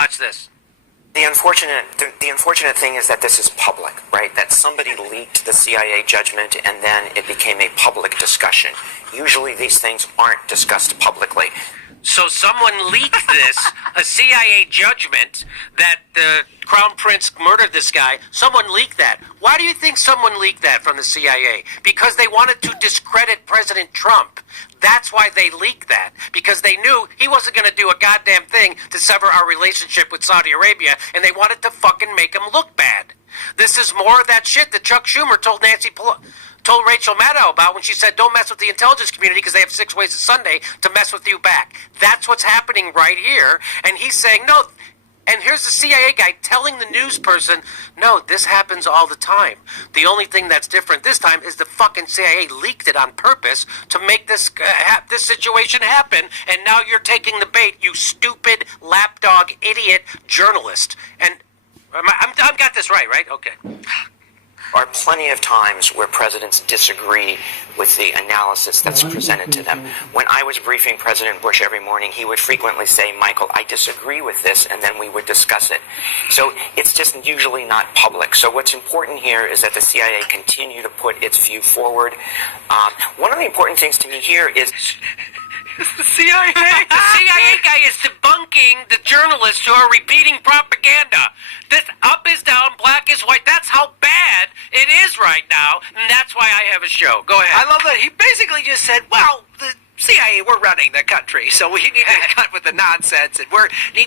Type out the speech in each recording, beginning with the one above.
Watch this. The unfortunate thing is that this is public, right? That somebody leaked the CIA judgment and then it became a public discussion. Usually these things aren't discussed publicly. So someone leaked this, a CIA judgment that the Crown Prince murdered this guy. Someone leaked that. Why do you think someone leaked that from the CIA? Because they wanted to discredit President Trump. That's why they leaked that. Because they knew he wasn't going to do a goddamn thing to sever our relationship with Saudi Arabia, and they wanted to fucking make him look bad. This is more of that shit that Chuck Schumer told told Rachel Maddow about when she said, don't mess with the intelligence community because they have 6 ways of Sunday to mess with you back. That's what's happening right here. And he's saying, no. And here's the CIA guy telling the news person, no, this happens all the time. The only thing that's different this time is the fucking CIA leaked it on purpose to make this this situation happen. And now you're taking the bait, you stupid lapdog idiot journalist. And I've got this right? Okay. Are plenty of times where presidents disagree with the analysis that's presented to them. When I was briefing President Bush every morning, he would frequently say, Michael, I disagree with this, and then we would discuss it. So it's just usually not public. So what's important here is that the CIA continue to put its view forward. One of the important things to me here is the CIA. The CIA guy is debunking the journalists who are repeating propaganda. This up is down, black is white. That's how bad it is right now, and that's why I have a show. Go ahead. I love that he basically just said, well, the CIA, we're running the country, so we need to cut with the nonsense, and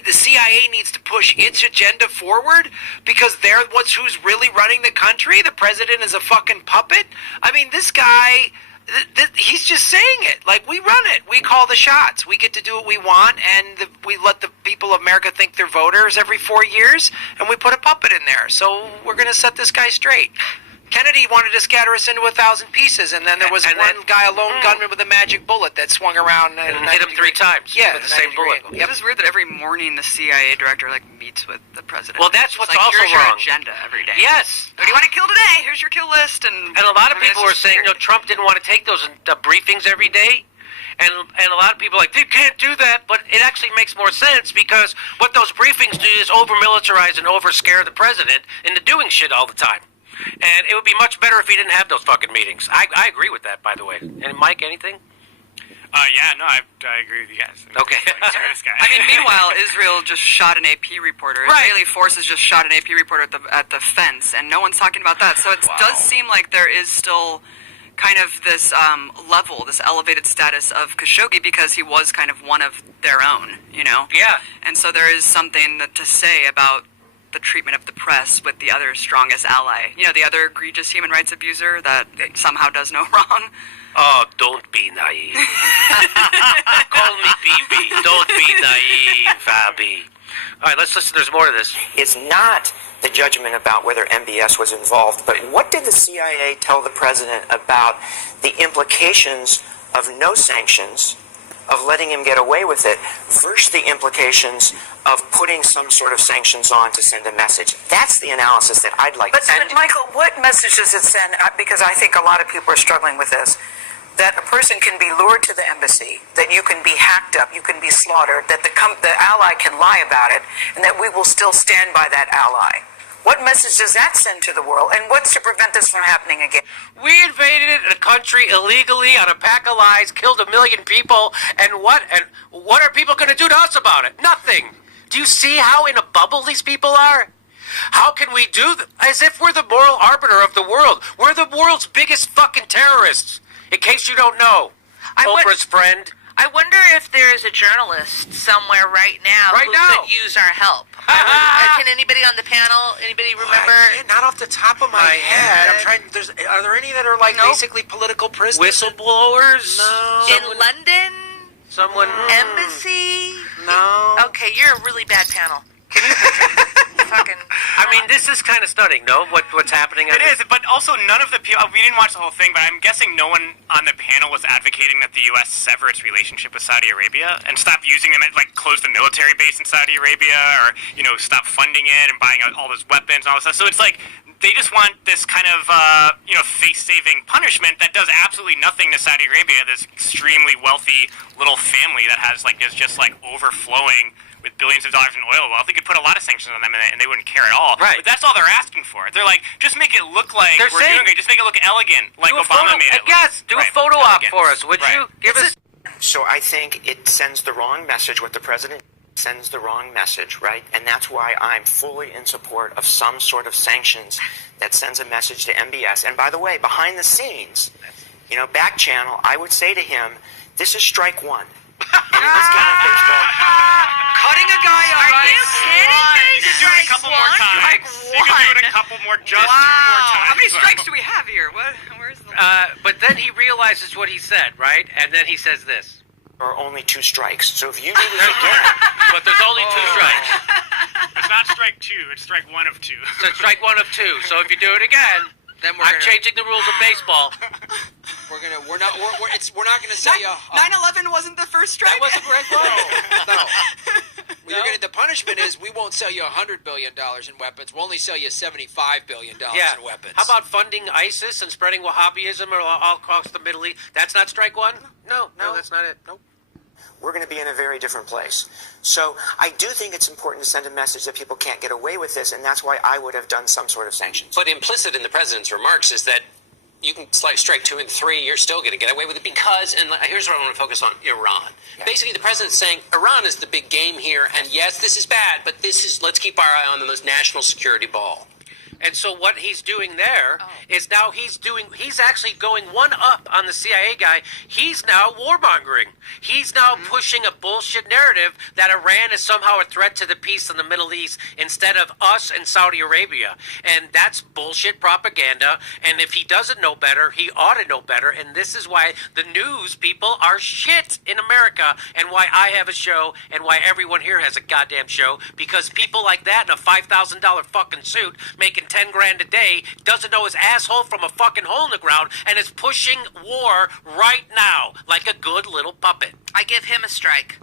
the CIA needs to push its agenda forward because they're who's really running the country. The president is a fucking puppet. I mean, this guy... he's just saying it. Like, we run it. We call the shots. We get to do what we want, and we let the people of America think they're voters every 4 years, and we put a puppet in there. So we're going to set this guy straight. Kennedy wanted to scatter us into 1,000 pieces, and then there was a lone gunman with a magic bullet that swung around and hit him 3 times. Yeah, with the same bullet. Yep. It's weird that every morning the CIA director meets with the president. Well, that's what's also here's wrong. Your agenda every day. Yes. Who do you want to kill today? Here's your kill list. And a lot of people were saying, Trump didn't want to take those briefings every day. And a lot of people are like, they can't do that, but it actually makes more sense because what those briefings do is over-militarize and over-scare the president into doing shit all the time. And it would be much better if he didn't have those fucking meetings. I agree with that, by the way. And Mike, anything? I agree with you guys. Okay. I mean, meanwhile, Israel just shot an AP reporter. Right. Israeli forces just shot an AP reporter at the fence, and no one's talking about that. So it does seem like there is still kind of this level, this elevated status of Khashoggi because he was kind of one of their own, Yeah. And so there is something to say about the treatment of the press with the other strongest ally. The other egregious human rights abuser that somehow does no wrong. Oh, don't be naive. Call me BB. Don't be naive, Abby. All right, let's listen. There's more to this. It's not the judgment about whether MBS was involved, but what did the CIA tell the president about the implications of no sanctions, of letting him get away with it, versus the implications of putting some sort of sanctions on to send a message? That's the analysis that I'd like to send. But Michael, what message does it send? Because I think a lot of people are struggling with this. That a person can be lured to the embassy, that you can be hacked up, you can be slaughtered, that the ally can lie about it, and that we will still stand by that ally. What message does that send to the world? And what's to prevent this from happening again? We invaded a country illegally on a pack of lies, killed 1 million people, and what are people going to do to us about it? Nothing. Do you see how in a bubble these people are? How can we do as if we're the moral arbiter of the world? We're the world's biggest fucking terrorists. In case you don't know, Oprah's friend. I wonder if there is a journalist somewhere right now who could use our help. Can anybody on the panel? Anybody remember? Not off the top of my head. I'm trying. Are there any that are basically political prisoners? Whistleblowers? No. In London? Someone? Embassy? No. Okay, you're a really bad panel. fucking. I mean, this is kind of stunning, no? What's happening? It is, but also none of the people. We didn't watch the whole thing, but I'm guessing no one on the panel was advocating that the U.S. sever its relationship with Saudi Arabia and stop using them, like close the military base in Saudi Arabia, or stop funding it and buying all those weapons and all this stuff. So it's like they just want this kind of face-saving punishment that does absolutely nothing to Saudi Arabia, this extremely wealthy little family that is just overflowing with billions of dollars in oil wealth. They could put a lot of sanctions on them and they wouldn't care at all. Right. But that's all they're asking for. They're like, just make it look like we're doing it. Just make it look elegant, like Obama made it look. Yes, do a photo op for us, would you? Give us. So I think it sends the wrong message. What the president sends the wrong message, right? And that's why I'm fully in support of some sort of sanctions that sends a message to MBS. And by the way, behind the scenes, back channel, I would say to him, this is strike one. And in this game of baseball, Cutting a guy off. Are you kidding me? You can do it a couple more times. You can do it a couple more, just 2 more times. How many strikes do we have here? Where's the? But then he realizes what he said, right? And then he says this. there are only 2 strikes. So if you do this again, But there's only 2 strikes. It's not strike 2. It's strike 1 of 2. So it's strike 1 of 2. So if you do it again, then I'm changing the rules of baseball. We're not gonna say 9/11 wasn't the first strike. That wasn't right. No. The punishment is we won't sell you $100 billion in weapons. We'll only sell you $75 billion in weapons. How about funding ISIS and spreading Wahhabism all across the Middle East? That's not strike 1? No, that's not it. Nope. we're going to be in a very different place. So I do think it's important to send a message that people can't get away with this, and that's why I would have done some sort of sanctions. But implicit in the president's remarks is that you can strike 2 and 3, you're still going to get away with it because, and here's what I want to focus on, Iran. Yeah. Basically, the president's saying Iran is the big game here, and yes, this is bad, but let's keep our eye on the most national security ball. And so what he's doing there is now he's actually going one up on the CIA guy. He's now warmongering. He's now pushing a bullshit narrative that Iran is somehow a threat to the peace in the Middle East instead of us and Saudi Arabia. And that's bullshit propaganda. And if he doesn't know better, he ought to know better. And this is why the news people are shit in America, and why I have a show, and why everyone here has a goddamn show, because people like that in a $5,000 fucking suit making 10 grand a day doesn't know his asshole from a fucking hole in the ground and is pushing war right now like a good little puppet. I give him a strike.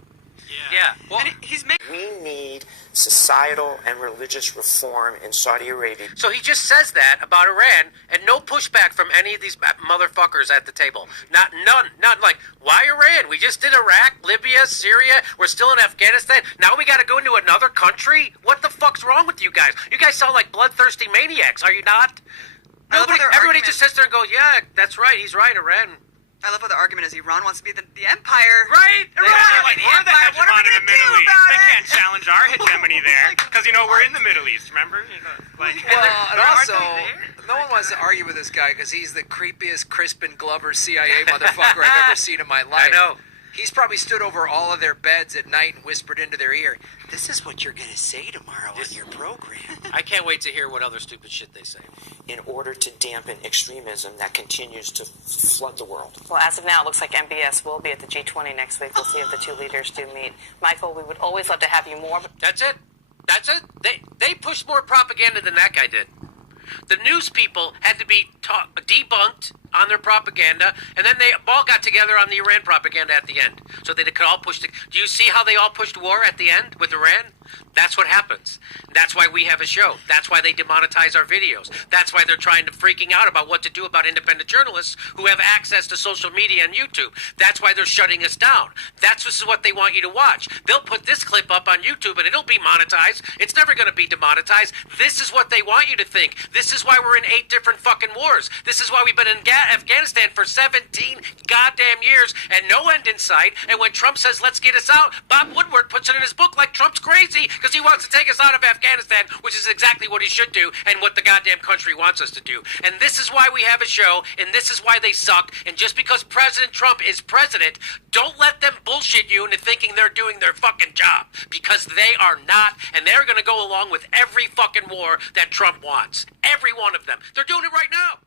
Yeah. Well, he's making. We need societal and religious reform in Saudi Arabia. so he just says that about Iran, and no pushback from any of these motherfuckers at the table. None. Like, why Iran? We just did Iraq, Libya, Syria. We're still in Afghanistan. Now we got to go into another country? What the fuck's wrong with you guys? You guys sound like bloodthirsty maniacs, are you not? Everybody just sits there and goes, yeah, that's right. He's right, Iran. I love how the argument is Iran wants to be the empire. Right? They're like, we're the hegemon in the Middle East. They can't challenge our hegemony there because, we're in the Middle East, remember? And also, no one wants to argue with this guy because he's the creepiest Crispin Glover CIA motherfucker I've ever seen in my life. I know. He's probably stood over all of their beds at night and whispered into their ear, "This is what you're going to say tomorrow on your program." I can't wait to hear what other stupid shit they say. In order to dampen extremism that continues to flood the world. Well, as of now, it looks like MBS will be at the G20 next week. We'll see if the two leaders do meet. Michael, we would always love to have you more. That's it. They pushed more propaganda than that guy did. The news people had to be debunked on their propaganda, and then they all got together on the Iran propaganda at the end. So they could all push do you see how they all pushed war at the end with Iran? That's what happens. That's why we have a show. That's why they demonetize our videos. That's why they're trying to freaking out about what to do about independent journalists who have access to social media and YouTube. That's why they're shutting us down. This is what they want you to watch. They'll put this clip up on YouTube and it'll be monetized. It's never going to be demonetized. This is what they want you to think. This is why we're in 8 different fucking wars. This is why we've been in Afghanistan for 17 goddamn years and no end in sight. And when Trump says, let's get us out, Bob Woodward puts it in his book like Trump's crazy because he wants to take us out of Afghanistan, which is exactly what he should do and what the goddamn country wants us to do. And this is why we have a show, and this is why they suck. And just because President Trump is president, don't let them bullshit you into thinking they're doing their fucking job, because they are not, and they're going to go along with every fucking war that Trump wants. Every one of them. They're doing it right now.